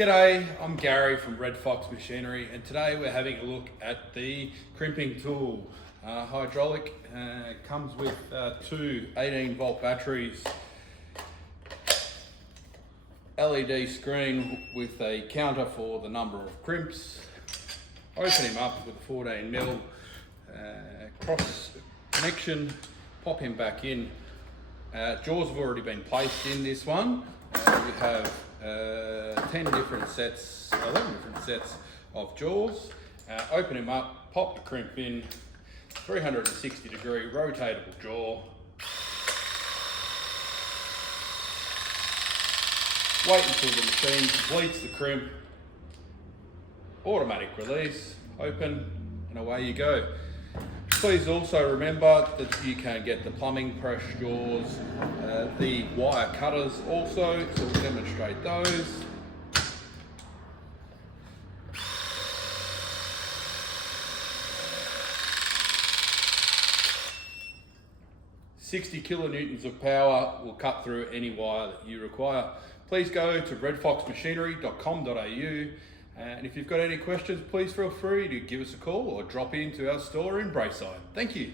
G'day, I'm Gary from Red Fox Machinery, and today we're having a look at the crimping tool. Hydraulic, comes with two 18-volt batteries, LED screen with a counter for the number of crimps. Open him up with a 14mm cross connection, pop him back in. Jaws have already been placed in this one. We have 11 different sets of jaws. Open him up, pop the crimp in, 360-degree rotatable jaw. Wait until the machine completes the crimp. Automatic release, open, and away you go. Please also remember that you can get the plumbing press jaws, the wire cutters also, so we'll demonstrate those. $60 kilonewtons of power will cut through any wire that you require. Please go to redfoxmachinery.com.au, and if you've got any questions, please feel free to give us a call or drop into our store in Braeside. Thank you.